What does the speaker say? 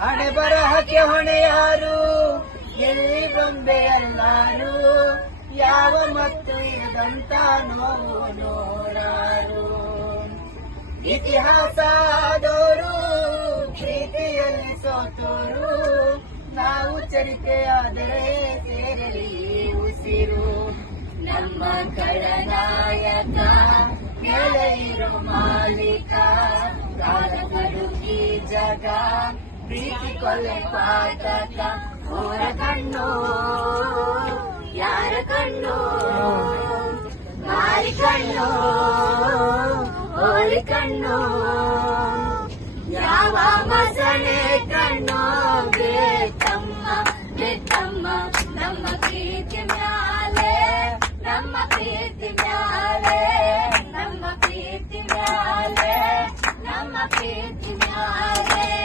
ಹಣೆ ಬರಹಕ್ಕೆ ಹೊಣೆ ಯಾರು, ಎಲ್ಲಿ ಗೊಂಬೆಯಲ್ಲಾರು, ಯಾವ ಮತ್ತು ಇರದಂತ ನೋವು ನೂರಾರು. ಇತಿಹಾಸ ಆದೋರು ಪ್ರೀತಿಯಲ್ಲಿ ಸೋತೋರು, ನಾವು ಚರಿತೆಯಾದರೆ ಸೇರಲಿ ಉಸಿರು. ನಮ್ಮ ಖಳನಾಯಕ ಗೆಳೆಯರು ಮಾಲೀಕ, ಕಾಲಗಳು ಈ ಜಗ ಪ್ರೀತಿ ಕೊಲೆ ಪಾತಕ. ಅವರ ಕಣ್ಣು ಯಾರ ಕಣ್ಣು, ಮಾರಿ ಕಣ್ಣು ಹೋಳಿ ಕಣ್ಣು, ಯಾವ ಮಸಣೆ ಕಣ್ಣು ಬೇತಮ್ಮ ಬೇತಮ್ಮ. ನಮ್ಮ ಪ್ರೀತಿ ಮ್ಯಾಲೆ, ನಮ್ಮ ಪ್ರೀತಿ ಮ್ಯಾಲೆ, ನಮ್ಮ ಪ್ರೀತಿ ಮ್ಯಾಲೆ, ನಮ್ಮ ಪ್ರೀತಿ ಮ್ಯಾಲೆ.